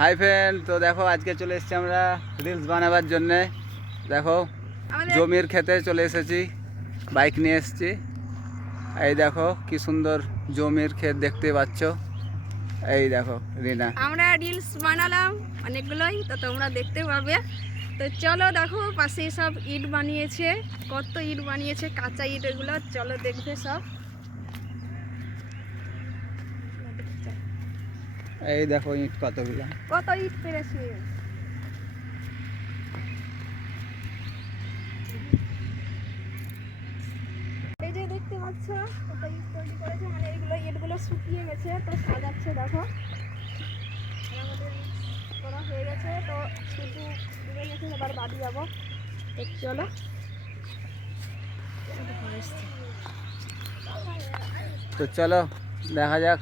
Hi friend তো দেখো আজকে চলে এসেছি আমরা রিলস বানাবার জন্যে। দেখো জমির খেতে চলে এসেছি বাইক নিয়ে এসেছি। এই দেখো কি সুন্দর জমির ক্ষেত দেখতে পাচ্ছ। এই দেখো রিনা। আমরা রিলস বানালাম অনেকগুলোই তো তোমরা দেখতে পাবে। তো চলো দেখো পাশে সব ইট বানিয়েছে। কত ইট বানিয়েছে কাঁচা ইট এগুলো চলো দেখবে সব। এই দেখো ইট কতগুলো কত ইট পেরেছে এই যে দেখতে পাচ্ছ কত ইট তৈরি করেছে মানে এইগুলো ইটগুলো শুকিয়ে গেছে তো সাজাচ্ছে দেখো আর আমাদের করা হয়ে গেছে তো শুধু ডুবে গেছে এবার বাড়ি যাবো তো চলো তো চলো দেখা যাক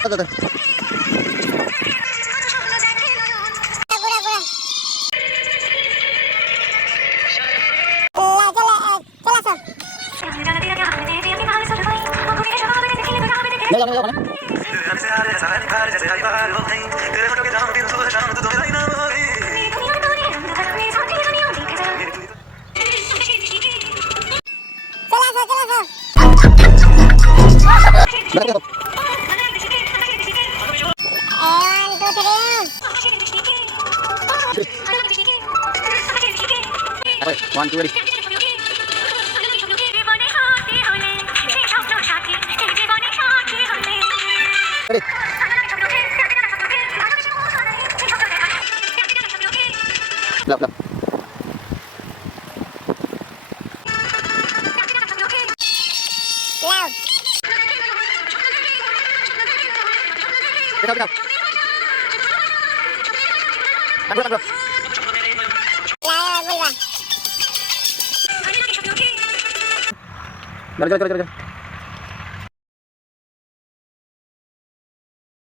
ঘুরে চলে চলে আসো। চলে আসো ওয়ান টু লাও লাও বলবা चलो चलो चलो चलो।